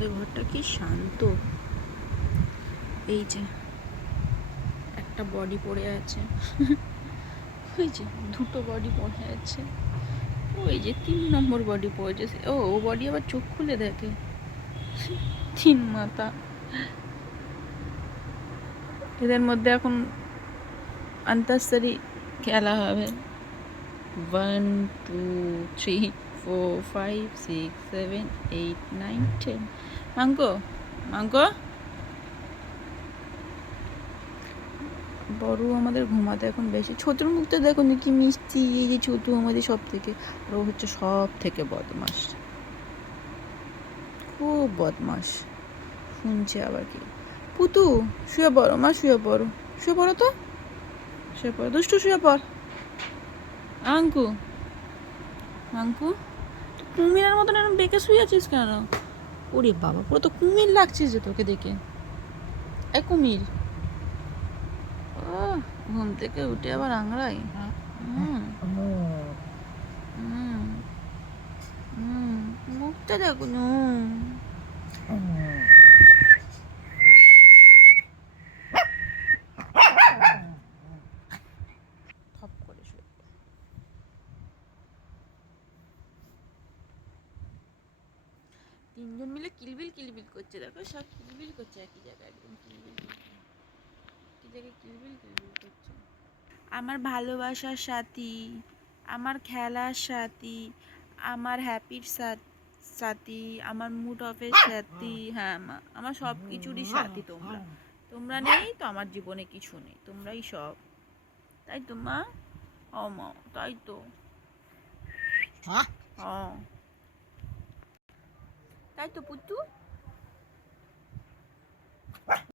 আমাদের ঘরটা কি শান্ত। এই যে একটা বডি পড়ে আছে, ওই যে দুটো বডি পড়ে আছে, ওই যে 3 নম্বর বডি পড়েছে। ও বডি আবার চোখ খুলে দেখে, 3 মাথা। এদের মধ্যে এখন আন্তাক্ষরী খেলা হবে। 1 2 3 4 5 6 7 8 9 10। মাঙ্কো মাঙ্কো, বড় আমাদের ঘুমাতে এখন বেশি। ছোটোর মুখটা দেখো না কি মিষ্টি। এই যে ছোটু আমাদের সব থেকে, আর ও হচ্ছে সব থেকে বদমাস, খুব বদমাস। শুনছে আবার কি। পুতু শুয়ে পড়ো মা, শুয়ে পড়ো, শুয়ে পড়ো তো, শুয়ে পড়ো দুষ্টু, শুয়ে পড়। আঙ্কু আঙ্কু, কুমিরের মতন এরকম বেঁকে শুয়ে আছিস কেন? ওরে বাবা, পুরো তো কুমির লাগছিস যে তোকে দেখে। এই কুমির, ও ঘুম থেকে উঠে আবার আংড়াই। হুম হুম হুম, মুখটা দেখুন। থপ করে শুয়ে পড়। তিনজন মিলে কিলবিল কিলবিল করছে, দেখো সব কিলবিল করছে একই জায়গায়, একদম কিলবিল কিলবিল, একই জায়গায় কিলবিল কিলবিল করছে। আমার ভালোবাসার সাথী, আমার খেলার সাথী, আমার হ্যাপির সাথী, আমার মুড অফের সাথী। হ্যাঁ মা, আমার সব কিছুরই সাথী তোমরা। তোমরা নেই তো আমার জীবনে কিছু নেই, তোমরাই সব। তাই তো মা, ও মা, তাই তো। ও তাই তো পুতু।